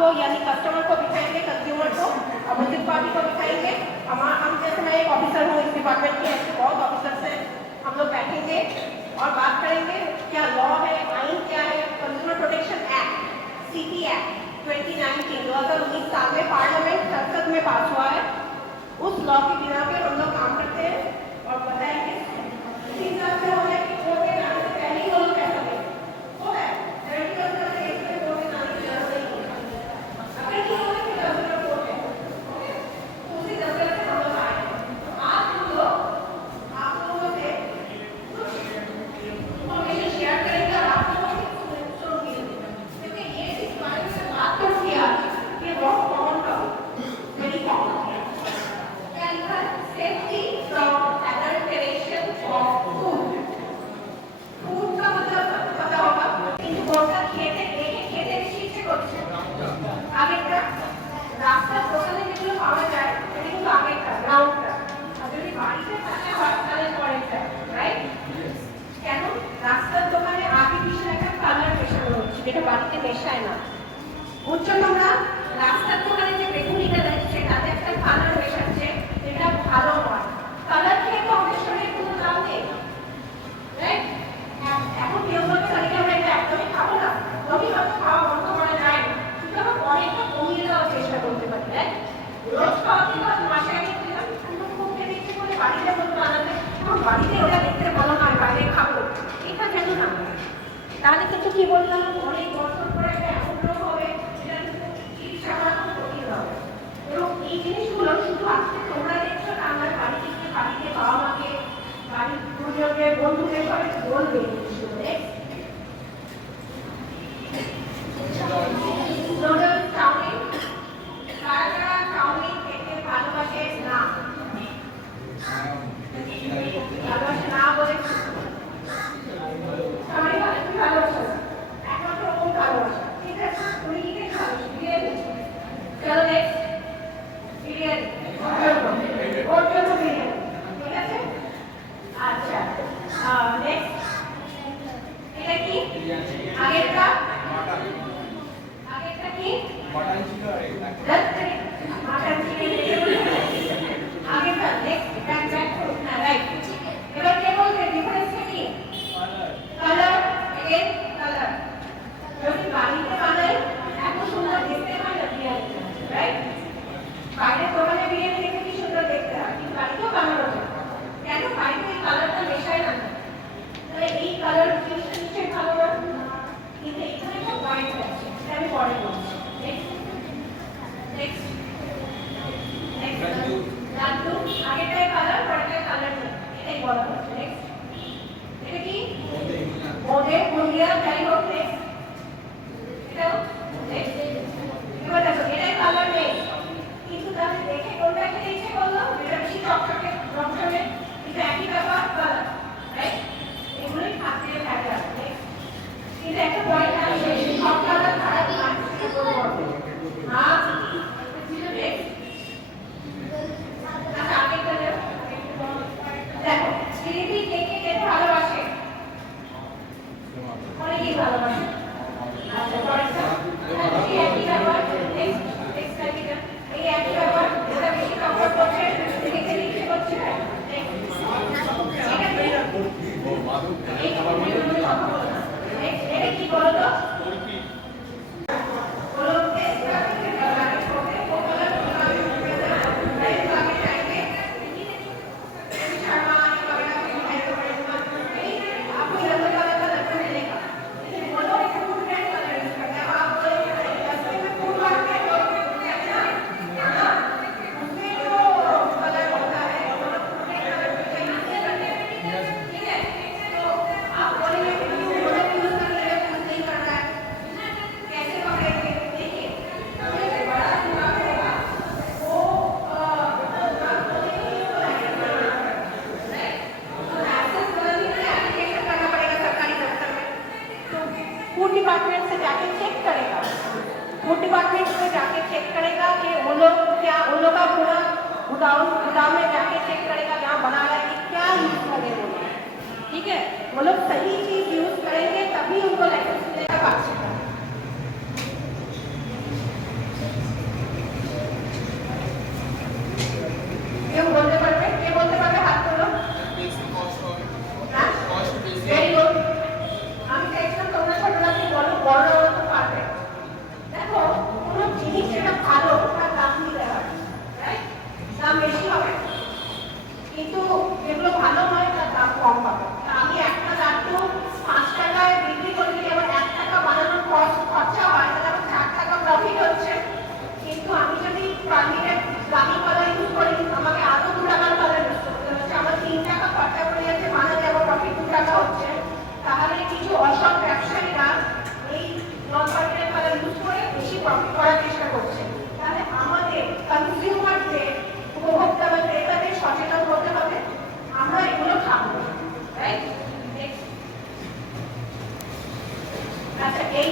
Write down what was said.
आपको यानी कस्टमर को बिठाएंगे, कंज्यूमर को, अपोजिट पार्टी को बिठाएंगे। हम जैसे मैं एक ऑफिसर हूँ इस डिपार्टमेंट की, ऐसे बहुत ऑफिसर्स हैं, हम लोग बैठेंगे और बात करेंगे क्या लॉ है, आइन क्या है। Consumer protection act CP act 2019 साल में पार्लियामेंट संसद में पास हुआ है। उस लॉ की बिना पे हम लोग काम करते हैं और बताएंगे इसी हिसाब से हो जाए कि कोर्ट में जाने से पहले ही वो लोग कैसा दें वो है 70% केस में कोर्ट में जाने की जरूरत नहीं है। अगर ये हो कि कंज्यूमर कोर्ट है तो उसी दफ्तर से हम लोग आए। आप लोगों से कुछ इंफॉर्मेशन शेयर करेंगे और आप लोगों से सुनूंगी, क्योंकि ये इस बारे में बात कर किया ये बहुत कॉमन का वेरी कॉमन क्या लिखा है, safety from adulteration of food. Food का मतलब पता होगा, কিন্তু কোনটা খেতে দেখে খেতে শিখছে করছে আগেরটা রাস্তার দোকানে যেগুলো পাওয়া যায় এটা কিন্তু আগেরটা গ্রাউন্ডটা, আর যদি বাড়িতে থাকে হয় তাহলে পরেরটা, রাইট? কেন রাস্তার দোকানে আর্টিফিশিয়াল একটা কালার মেশানো হচ্ছে যেটা বাড়িতে মেশায় না। বুঝছো তোমরা? রাস্তার দোকানে যে বেগুনিটা দেখছে তাতে একটা কালার মেশাচ্ছে যেটা ভালো নয়। কালার খেয়ে তো আমাদের শরীরে কোনো লাভ নেই, রাইট? এখন কেউ বলবে তাহলে আমরা এটা একদমই খাবো না, তবে হয়তো খাওয়া বন্ধ করা যায় না, কিন্তু আমরা অনেকটা কমিয়ে দেওয়ার চেষ্টা করতে পারি, রাইট? রোজ খাওয়া থেকে হয়তো মাসে আগে খেলাম, কিন্তু খুব খেতে ইচ্ছে করে বাড়িতে বলতে বানাতে, এখন বাড়িতে ওটা দেখতে ভালো নয়, বাইরে খাবো, এটা যেন না। তাহলে কিন্তু কি বললাম, অনেক বছর পরে একটা এমন রোগ হবে যেটা কিন্তু চিকিৎসা করা খুব কঠিন হবে। এবং এই জিনিসগুলো শুধু আজকে তোমরা দেখছো না, আমার বাড়িতে গিয়ে বাড়িতে বাবা মাকে, বাড়ির পরিবারের বন্ধুদের সবাই বলবে এই জিনিসগুলো। নুডলস, চাউমিন, কারা কারা চাউমিন খেতে ভালোবাসে না? ভালোবাসে না বলে সবাই ভালোবাসে না, একমাত্র ও ভালোবাসা। ঠিক আছে, তুমি কি খেতে ভালোবাসো? বিরিয়ানি। চলো নেক্সট, বিরিয়ানি ওর জন্য বিরিয়ানি, ঠিক আছে? আচ্ছা নেক্সট, এটা কি আগেরটা? আগেরটা কি মাটন চিকেন, মাটন চিকেন আগেরটা। নেক্সট ব্যাক ব্যাক না, রাইট। এবার কে বলবে ডিফারেন্স কি? Colour, again colour. যদি বাড়িতে বানাই এত সুন্দর দেখতে হয় না বিরিয়ানি, রাইট? বাইরের দোকানে বিরিয়ানি দেখতে কি সুন্দর দেখতে হয়, কিন্তু বাড়িতেও বানানো যায়। কেন? বাড়িতে এই কালারটা মেশায় না, তাহলে এই কালার জিনিসটা নিশ্চয়ই ভালো না, কিন্তু এখানে একটা পয়েন্ট আছে, এটা আমি পরে বলছি। নেক্সট লাড্ডু, আগেরটাই কালার, পরেরটাই কালার নেই, এটাই বলা হচ্ছে। নেক্সট, এটা কি বোঁদে, বুঁদিয়া, যাই হোক। নেক্সট, এটাও নেক্সট। এবার দেখো এটাই কালার নেই, কিন্তু তাহলে দেখে কোনটা খেতে ইচ্ছে করলো, এটা বেশি চকচকে রংচকে, কিন্তু একই ব্যাপার কালার, রাইট? এগুলোই খাদ্যের ফ্যাক্টর। নেক্সট, কিন্তু একটা পয়েন্ট আছে, সব কালার খারাপ না, হ্যাঁ। নেক্সট, আচ্ছা আগেরটা দেখো, জিলিপি কে কে খেতে ভালোবাসে? অনেকেই ভালোবাসে। আচ্ছা পরেরটা এই একই ব্যাপার। নেক্সট, নেক্সট এটা এই একই ব্যাপার, ওটা বেশি কমফোর্ট করছে, দেখতে ইচ্ছে করছে। এটা কি বলো তো? फूड डिपार्टमेंट से जाके चेक करेगा, फूड डिपार्टमेंट में जाके चेक करेगा कि वो लोग क्या, उन लोग का पूरा गोदाम में जाके चेक करेगा जहाँ बना रहा है कि क्या यूज करें वो लोग, ठीक है? वो लोग सही चीज यूज करेंगे तभी उनको लाइसेंस मिलेगा। यही